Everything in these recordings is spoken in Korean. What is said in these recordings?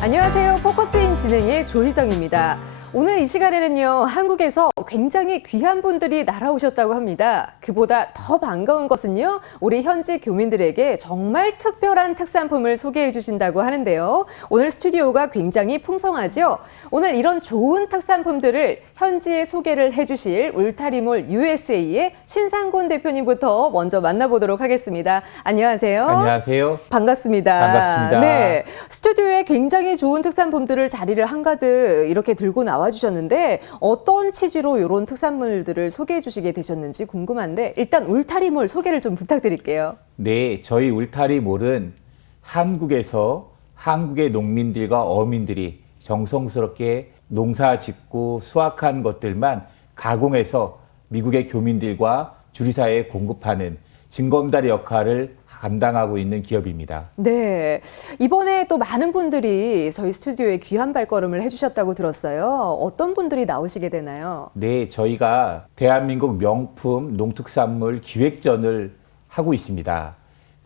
안녕하세요. 포커스인 진행의 조희정입니다. 오늘 이 시간에는요, 한국에서 굉장히 귀한 분들이 날아오셨다고 합니다. 그보다 더 반가운 것은요, 우리 현지 교민들에게 정말 특별한 특산품을 소개해 주신다고 하는데요. 오늘 스튜디오가 굉장히 풍성하죠? 오늘 이런 좋은 특산품들을 현지에 소개를 해 주실 울타리몰 USA의 신상곤 대표님부터 먼저 만나보도록 하겠습니다. 안녕하세요. 안녕하세요. 반갑습니다. 반갑습니다. 네. 스튜디오에 굉장히 좋은 특산품들을 자리를 한가득 이렇게 들고 나와 주셨는데 어떤 취지로 이런 특산물들을 소개해 주시게 되셨는지 궁금한데 일단 울타리몰 소개를 좀 부탁드릴게요. 네, 저희 울타리몰은 한국에서 한국의 농민들과 어민들이 정성스럽게 농사 짓고 수확한 것들만 가공해서 미국의 교민들과 주류사에 공급하는 징검다리 역할을 감당하고 있는 기업입니다. 네. 이번에 또 많은 분들이 저희 스튜디오에 귀한 발걸음을 해주셨다고 들었어요. 어떤 분들이 나오시게 되나요? 네, 저희가 대한민국 명품 농특산물 기획전을 하고 있습니다.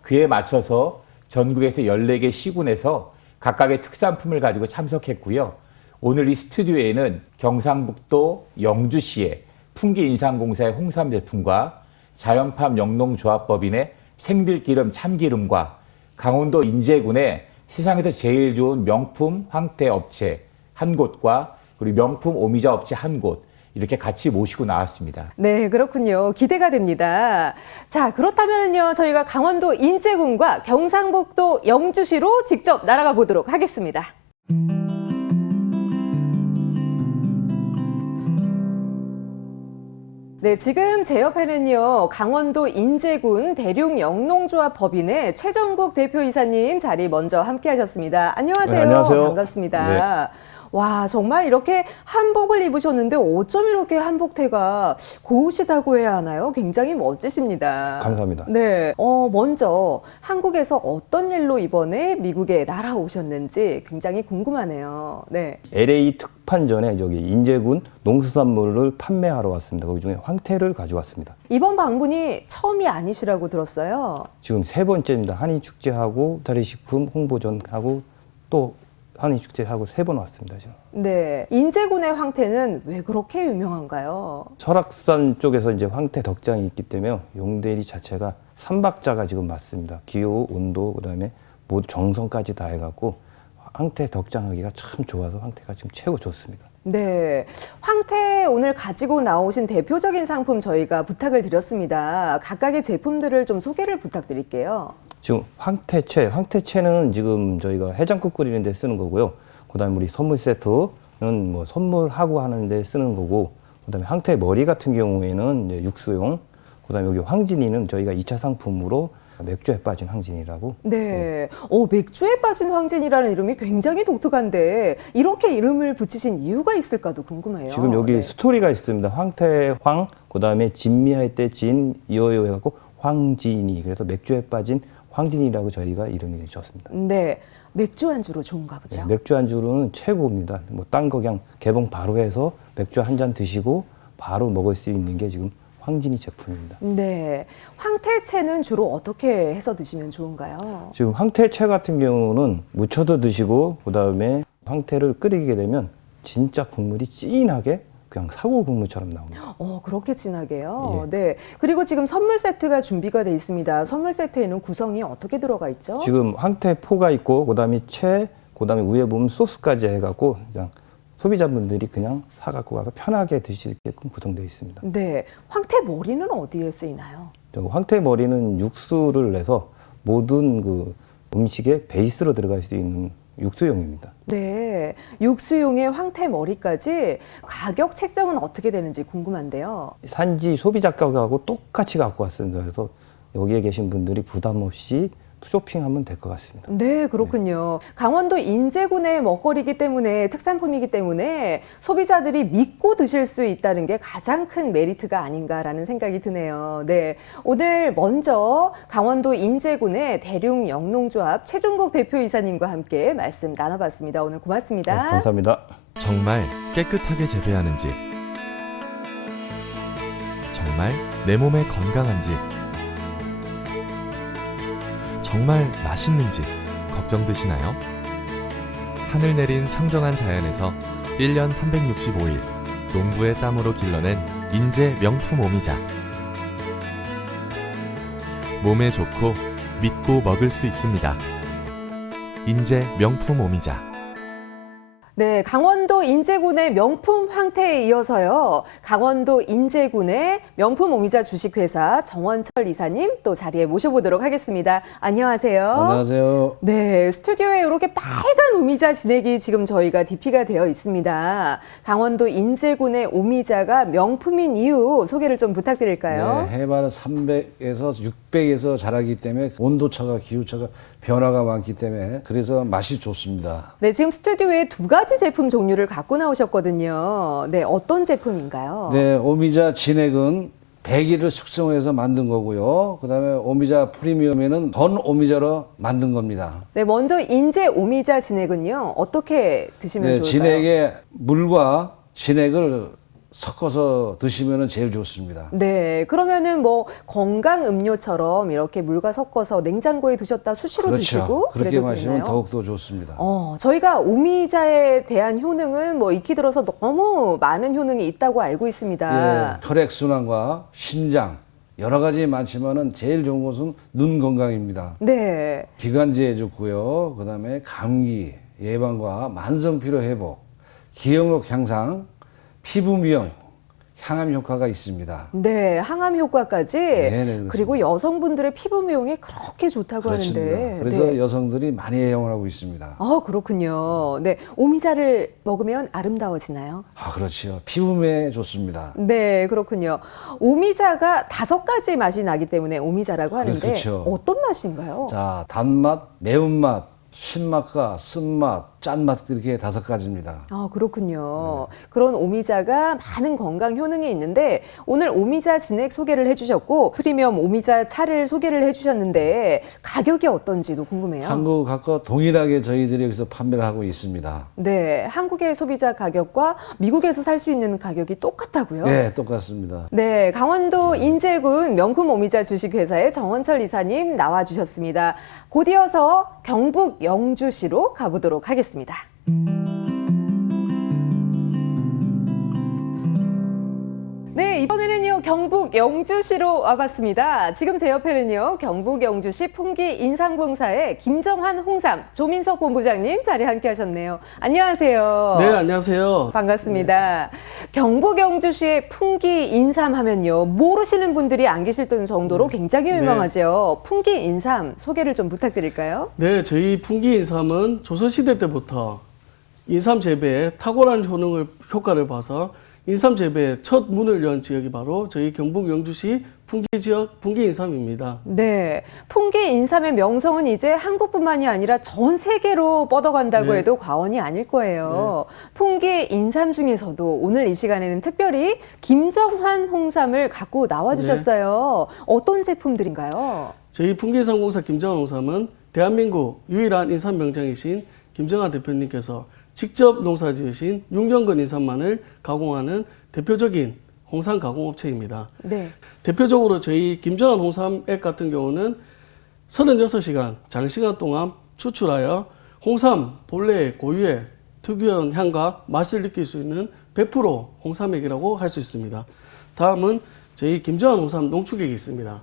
그에 맞춰서 전국에서 14개 시군에서 각각의 특산품을 가지고 참석했고요. 오늘 이 스튜디오에는 경상북도 영주시의 풍기인상공사의 홍삼 제품과 자연팜 영농조합법인의 생들기름 참기름과 강원도 인제군의 세상에서 제일 좋은 명품 황태 업체 한 곳과 그리고 명품 오미자 업체 한 곳 이렇게 같이 모시고 나왔습니다. 네, 그렇군요. 기대가 됩니다. 자, 그렇다면요, 저희가 강원도 인제군과 경상북도 영주시로 직접 날아가 보도록 하겠습니다. 네, 지금 제 옆에는요, 강원도 인제군 대륙 영농조합 법인의 최정국 대표이사님 자리 먼저 함께 하셨습니다. 안녕하세요. 네, 안녕하세요. 반갑습니다. 와, 정말 이렇게 한복을 입으셨는데 어쩜 이렇게 한복태가 고우시다고 해야 하나요? 굉장히 멋지십니다. 감사합니다. 네. 어, 먼저 한국에서 어떤 일로 이번에 미국에 날아오셨는지 굉장히 궁금하네요. 네. LA 특판전에 저기 인제군 농수산물을 판매하러 왔습니다. 그 중에 황태를 가져왔습니다. 이번 방문이 처음이 아니시라고 들었어요. 지금 세 번째입니다. 한인 축제하고 다리 식품 홍보전하고 또 한인 축제 하고 세 번 왔습니다. 지금. 네. 인제군의 황태는 왜 그렇게 유명한가요? 설악산 쪽에서 이제 황태 덕장이 있기 때문에 용대리 자체가 삼박자가 지금 맞습니다. 기후, 온도, 그다음에 모두 정성까지 다 해갖고 황태 덕장하기가 참 좋아서 황태가 지금 최고 좋습니다. 네. 황태 오늘 가지고 나오신 대표적인 상품 저희가 부탁을 드렸습니다. 각각의 제품들을 좀 소개를 부탁드릴게요. 지금 황태채, 황태채는 지금 저희가 해장국 끓이는 데 쓰는 거고요. 그다음에 우리 선물 세트는 뭐 선물하고 하는 데 쓰는 거고, 그다음에 황태 머리 같은 경우에는 이제 육수용, 그다음에 여기 황진이는 저희가 2차 상품으로 맥주에 빠진 황진이라고 네. 어, 맥주에 빠진 황진이라는 이름이 굉장히 독특한데 이렇게 이름을 붙이신 이유가 있을까도 궁금해요. 지금 여기 네. 스토리가 있습니다. 황태 황, 그다음에 진미할 때 진 이어요 해갖고 황진이 그래서 맥주에 빠진 황진이라고 저희가 이름을 지었습니다. 네. 맥주 안주로 좋은가 보죠. 네, 맥주 안주로는 최고입니다. 뭐 딴 거 그냥 개봉 바로 해서 맥주 한 잔 드시고 바로 먹을 수 있는 게 지금 황진이 제품입니다. 네. 황태채는 주로 어떻게 해서 드시면 좋은가요? 지금 황태채 같은 경우는 무쳐도 드시고 그다음에 황태를 끓이게 되면 진짜 국물이 진하게 그냥 사골 국물처럼 나옵니다. 어, 그렇게 진하게요. 예. 네. 그리고 지금 선물 세트가 준비가 돼 있습니다. 선물 세트에는 구성이 어떻게 들어가 있죠? 지금 황태포가 있고 그다음에 채, 그다음에 위에 보면 소스까지 해갖고 그냥 소비자분들이 그냥 사갖고 가서 편하게 드시게끔 구성되어 있습니다. 네. 황태 머리는 어디에 쓰이나요? 저 황태 머리는 육수를 내서 모든 그 음식의 베이스로 들어갈 수 있는 육수용입니다. 네. 육수용의 황태 머리까지 가격 책정은 어떻게 되는지 궁금한데요. 산지 소비자 가격하고 똑같이 갖고 왔습니다. 그래서 여기에 계신 분들이 부담 없이 쇼핑하면 될 것 같습니다. 네, 그렇군요. 강원도 인제군의 먹거리이기 때문에 특산품이기 때문에 소비자들이 믿고 드실 수 있다는 게 가장 큰 메리트가 아닌가라는 생각이 드네요. 네, 오늘 먼저 강원도 인제군의 대륙 영농조합 최종국 대표이사님과 함께 말씀 나눠봤습니다. 오늘 네, 고맙습니다. 감사합니다. 정말 깨끗하게 재배하는지, 정말 내 몸에 건강한지, 정말 맛있는지 걱정되시나요? 하늘 내린 청정한 자연에서 1년 365일 농부의 땀으로 길러낸 인제 명품 오미자. 몸에 좋고 믿고 먹을 수 있습니다. 인제 명품 오미자. 네, 강원도 인제군의 명품 황태에 이어서요. 강원도 인제군의 명품 오미자 주식회사 정원철 이사님 또 자리에 모셔보도록 하겠습니다. 안녕하세요. 안녕하세요. 네, 스튜디오에 이렇게 빨간 오미자 진액이 지금 저희가 DP가 되어 있습니다. 강원도 인제군의 오미자가 명품인 이유 소개를 좀 부탁드릴까요? 네, 해발 300에서 600에서 자라기 때문에 온도차가 기후차가 변화가 많기 때문에 그래서 맛이 좋습니다. 네, 지금 스튜디오에 두 가지 제품 종류를 갖고 나오셨거든요. 네, 어떤 제품인가요? 네, 오미자 진액은 배기를 숙성해서 만든 거고요. 그다음에 오미자 프리미엄에는 건 오미자로 만든 겁니다. 네, 먼저 인제 오미자 진액은요. 어떻게 드시면 네, 좋을까요? 진액에 물과 진액을 섞어서 드시면 제일 좋습니다. 네, 그러면은 뭐 건강 음료처럼 이렇게 물과 섞어서 냉장고에 두셨다 수시로 드시고 그렇죠. 그렇게 그래도 마시면 되나요? 더욱 더 좋습니다. 어, 저희가 오미자에 대한 효능은 뭐 익히 들어서 너무 많은 효능이 있다고 알고 있습니다. 예, 혈액 순환과 심장 여러 가지 많지만은 제일 좋은 것은 눈 건강입니다. 네. 기관지에 좋고요. 그다음에 감기 예방과 만성 피로 회복, 기억력 향상, 피부 미용, 향암 효과가 있습니다. 네, 항암 효과까지 네, 네. 그리고 여성분들의 피부 미용에 그렇게 좋다고 그렇습니다. 하는데 그래서 네. 여성들이 많이 애용을 하고 있습니다. 아, 그렇군요. 네, 오미자를 먹으면 아름다워지나요? 아, 그렇지요. 피부에 좋습니다. 네, 그렇군요. 오미자가 다섯 가지 맛이 나기 때문에 오미자라고 하는데 그렇죠. 어떤 맛인가요? 자, 단맛, 매운맛, 신맛과 쓴맛, 짠맛 이렇게 다섯 가지입니다. 아, 그렇군요. 네. 그런 오미자가 많은 건강 효능이 있는데 오늘 오미자 진액 소개를 해주셨고 프리미엄 오미자 차를 소개를 해주셨는데 가격이 어떤지도 궁금해요. 한국 각과 동일하게 저희들이 여기서 판매를 하고 있습니다. 네, 한국의 소비자 가격과 미국에서 살 수 있는 가격이 똑같다고요? 네, 똑같습니다. 네, 강원도 인제군 명품 오미자 주식회사의 정원철 이사님 나와주셨습니다. 곧 이어서 경북 영주시로 가보도록 하겠습니다. 경북 영주시로 와봤습니다. 지금 제 옆에는요, 경북 영주시 풍기 인삼공사의 김정환 홍삼 조민석 본부장님 자리 함께 하셨네요. 안녕하세요. 네, 안녕하세요. 반갑습니다. 경북 영주시의 풍기 인삼 하면요. 모르시는 분들이 안 계실 정도로 굉장히 유명하죠. 풍기 인삼 소개를 좀 부탁드릴까요? 네, 저희 풍기 인삼은 조선시대 때부터 인삼 재배에 탁월한 효능을, 효과를 봐서 인삼 재배의 첫 문을 연 지역이 바로 저희 경북 영주시 풍기 지역 풍기 인삼입니다. 네. 풍기 인삼의 명성은 이제 한국뿐만이 아니라 전 세계로 뻗어간다고 네. 해도 과언이 아닐 거예요. 풍기 인삼 중에서도 오늘 이 시간에는 특별히 김정환 홍삼을 갖고 나와주셨어요. 어떤 제품들인가요? 저희 풍기 인삼 공사 김정환 홍삼은 대한민국 유일한 인삼 명장이신 김정환 대표님께서 직접 농사 지으신 윤경근 인삼만을 가공하는 대표적인 홍삼 가공업체입니다. 네. 대표적으로 저희 김정환 홍삼액 같은 경우는 36시간 장시간 동안 추출하여 홍삼 본래의 고유의 특유한 향과 맛을 느낄 수 있는 100% 홍삼액이라고 할 수 있습니다. 다음은 저희 김정환 홍삼 농축액이 있습니다.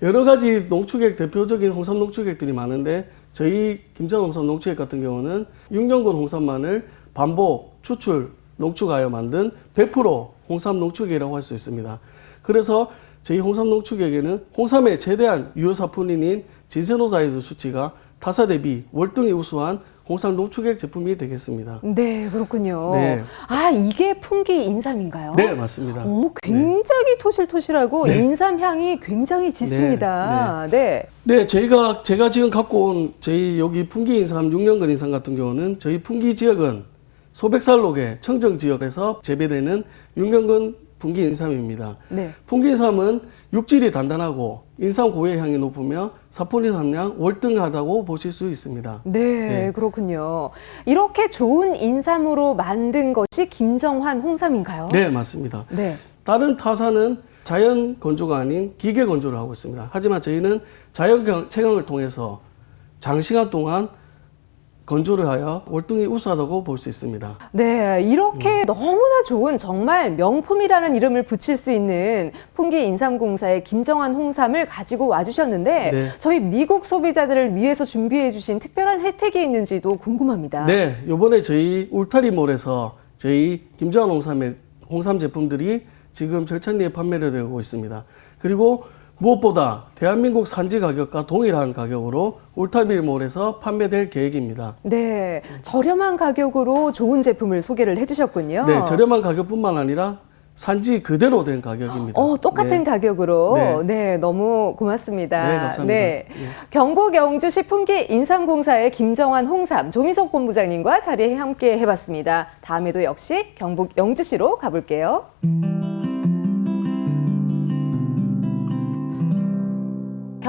여러 가지 농축액 대표적인 홍삼 농축액들이 많은데 저희 홍삼 농축액 같은 경우는 육년근 홍삼만을 반복 추출 농축하여 만든 100% 홍삼 농축액이라고 할 수 있습니다. 그래서 저희 홍삼 농축액에는 홍삼의 최대한 유효 사포닌인 진세노사이드 수치가 타사 대비 월등히 우수한 홍삼 농축액 제품이 되겠습니다. 네, 그렇군요. 네. 아, 이게 풍기 인삼인가요? 네, 맞습니다. 오, 굉장히 토실토실하고 인삼 향이 굉장히 짙습니다. 네. 네, 저희가 제가 지금 갖고 온 저희 여기 풍기 인삼 6년근 인삼 같은 경우는 저희 풍기 지역은 소백살록의 청정 지역에서 재배되는 6년근 풍기 인삼입니다. 네. 풍기 인삼은 육질이 단단하고 인삼 고유의 향이 높으며 사포닌 함량 월등하다고 보실 수 있습니다. 네, 네. 그렇군요. 이렇게 좋은 인삼으로 만든 것이 김정환 홍삼인가요? 네, 맞습니다. 네. 다른 타사는 자연 건조가 아닌 기계 건조를 하고 있습니다. 하지만 저희는 자연 경- 채광을 통해서 장시간 동안 건조를 하여 월등히 우수하다고 볼 수 있습니다. 네, 이렇게 너무나 좋은 정말 명품이라는 이름을 붙일 수 있는 풍기 인삼공사의 김정환 홍삼을 가지고 와주셨는데 네. 저희 미국 소비자들을 위해서 준비해 주신 특별한 혜택이 있는지도 궁금합니다. 네, 요번에 저희 울타리몰에서 저희 김정환 홍삼의 홍삼 제품들이 지금 절찬리에 판매를 되고 있습니다. 그리고 무엇보다 대한민국 산지 가격과 동일한 가격으로 울타리몰에서 판매될 계획입니다. 네, 저렴한 가격으로 좋은 제품을 소개를 해주셨군요. 네, 저렴한 가격뿐만 아니라 산지 그대로 된 가격입니다. 어, 똑같은 네. 가격으로. 네. 네. 너무 고맙습니다. 네, 감사합니다. 네. 예. 경북 영주시 풍기 인삼공사의 김정환 홍삼 조미석 본부장님과 자리에 함께 해봤습니다. 다음에도 역시 경북 영주시로 가볼게요.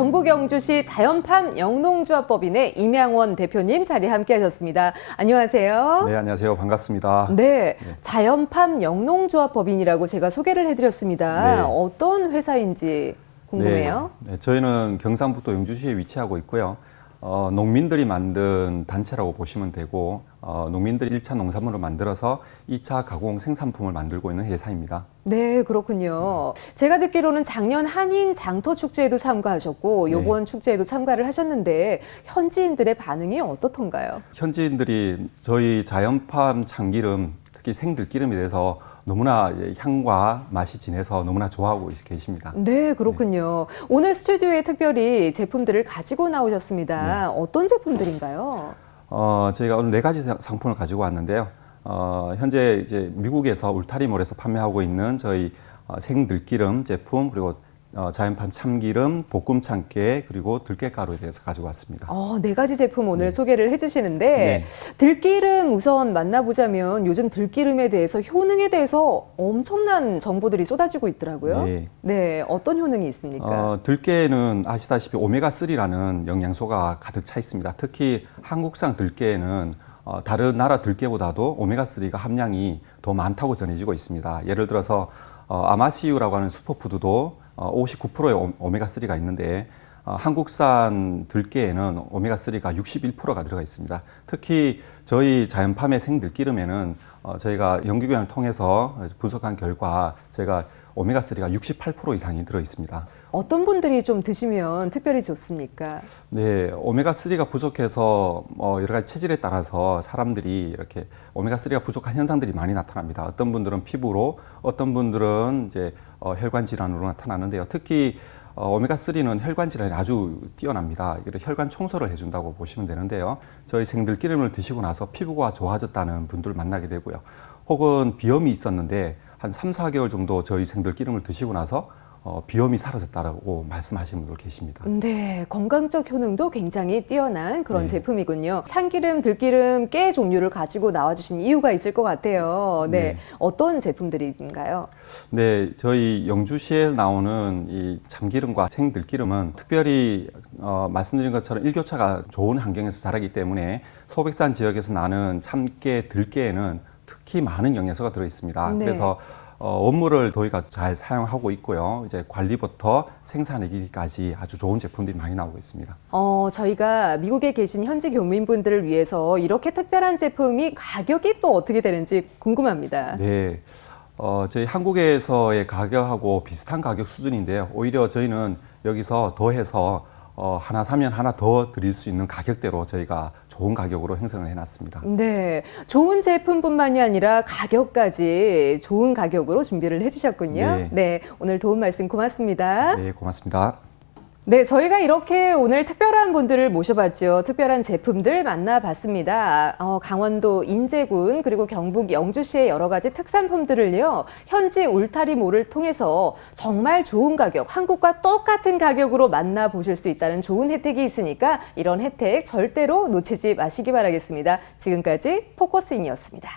경북 영주시 자연팜 영농조합법인의 임양원 대표님 자리에 함께 하셨습니다. 안녕하세요. 네, 안녕하세요. 반갑습니다. 네, 자연팜 영농조합법인이라고 제가 소개를 해드렸습니다. 네. 어떤 회사인지 궁금해요. 네, 네, 저희는 경상북도 영주시에 위치하고 있고요. 어, 농민들이 만든 단체라고 보시면 되고 어, 농민들이 1차 농산물을 만들어서 2차 가공 생산품을 만들고 있는 회사입니다. 네, 그렇군요. 제가 듣기로는 작년 한인 장터 축제에도 참가하셨고 네. 이번 축제에도 참가를 하셨는데 현지인들의 반응이 어떻던가요? 현지인들이 저희 자연팜 참기름, 특히 생들기름에 대해서 너무나 향과 맛이 진해서 너무나 좋아하고 계십니다. 네, 그렇군요. 오늘 스튜디오에 특별히 제품들을 가지고 나오셨습니다. 네. 어떤 제품들인가요? 어, 저희가 오늘 네 가지 사- 상품을 가지고 왔는데요. 어, 현재 이제 미국에서 울타리몰에서 판매하고 있는 저희 어, 생들기름 제품 그리고 어, 자연팜 참기름, 볶음 참깨 그리고 들깨가루에 대해서 가지고 왔습니다. 어, 네 가지 제품 오늘 소개를 해주시는데 네. 들기름 우선 만나보자면 요즘 들기름에 대해서 효능에 대해서 엄청난 정보들이 쏟아지고 있더라고요. 네. 네, 어떤 효능이 있습니까? 어, 들깨는 아시다시피 오메가 3라는 영양소가 가득 차 있습니다. 특히 한국산 들깨에는 어, 다른 나라 들깨보다도 오메가 3가 함량이 더 많다고 전해지고 있습니다. 예를 들어서 어, 아마시유라고 하는 슈퍼푸드도 어, 59%의 오- 오메가3가 있는데 어, 한국산 들깨에는 오메가3가 61%가 들어가 있습니다. 특히 저희 자연팜의 생들기름에는 어, 저희가 연구기관을 통해서 분석한 결과 저희가 오메가3가 68% 이상이 들어 있습니다. 어떤 분들이 좀 드시면 특별히 좋습니까? 네, 오메가3가 부족해서 뭐 여러 가지 체질에 따라서 사람들이 이렇게 오메가3가 부족한 현상들이 많이 나타납니다. 어떤 분들은 피부로, 어떤 분들은 이제 어, 혈관 질환으로 나타나는데요. 특히 어, 오메가3는 혈관 질환이 아주 뛰어납니다. 이를 혈관 청소를 해준다고 보시면 되는데요. 저희 생들기름을 드시고 나서 피부가 좋아졌다는 분들 만나게 되고요. 혹은 비염이 있었는데 한 3, 4개월 정도 저희 생들 기름을 드시고 나서 어, 비염이 사라졌다라고 말씀하시는 분들 계십니다. 네, 건강적 효능도 굉장히 뛰어난 그런 네. 제품이군요. 참기름, 들기름, 깨 종류를 가지고 나와주신 이유가 있을 것 같아요. 네, 네. 어떤 제품들인가요? 네, 저희 영주시에 나오는 이 참기름과 생들기름은 특별히 어, 말씀드린 것처럼 일교차가 좋은 환경에서 자라기 때문에 소백산 지역에서 나는 참깨, 들깨에는 특히 많은 영양소가 들어 있습니다. 네. 그래서 어, 원물을 저희가 잘 사용하고 있고요. 이제 관리부터 생산하기까지 아주 좋은 제품들이 많이 나오고 있습니다. 어, 저희가 미국에 계신 현지 교민분들을 위해서 이렇게 특별한 제품이 가격이 또 어떻게 되는지 궁금합니다. 네. 어, 저희 한국에서의 가격하고 비슷한 가격 수준인데요. 오히려 저희는 여기서 더해서 어, 하나 사면 하나 더 드릴 수 있는 가격대로 저희가 좋은 가격으로 형성을 해놨습니다. 네, 좋은 제품뿐만이 아니라 가격까지 좋은 가격으로 준비를 해주셨군요. 네. 네, 오늘 도움 말씀 고맙습니다. 네, 고맙습니다. 네, 저희가 이렇게 오늘 특별한 분들을 모셔봤죠. 특별한 제품들 만나봤습니다. 어, 강원도 인제군 그리고 경북 영주시의 여러 가지 특산품들을요. 현지 울타리 몰을 통해서 정말 좋은 가격, 한국과 똑같은 가격으로 만나보실 수 있다는 좋은 혜택이 있으니까 이런 혜택 절대로 놓치지 마시기 바라겠습니다. 지금까지 포커스인이었습니다.